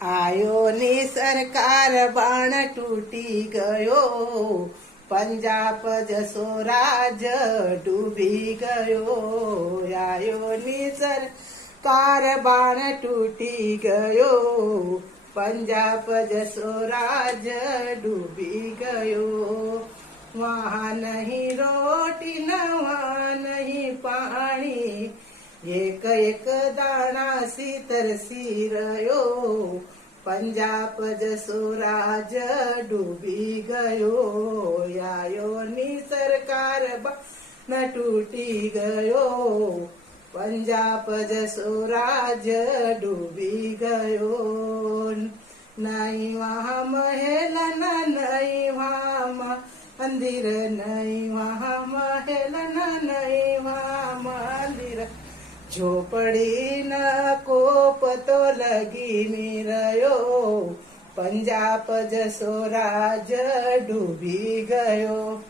આયોની સરકાર બાણ તૂટી ગયો, પંજાબ જસો રાજ ડૂબી ગયો. આયોની સરકાર બાણ તૂટી ગયો, પંજાબ જસો રાજ ડૂબી ગયો. વહાં નહીં રોટી ન વહાં નહીં પાણી, એક એક દાણા સી તરસી રહ્યો, પંજાબ જસો રાજ ડૂબી ગયો. આયોની સરકાર ન તૂટી ગયો, પંજાબ જસો રાજ ડૂબી ગયો. નહીં વહાં મહેલ નહીં વહાં મંદિર, નહીં વહાં મહેલ નહીં વહાં મંદિર, ઝોપડી ન કોપ તો લગીની રહ્યો, પંજાબ જસો રાજ ડૂબી ગયો.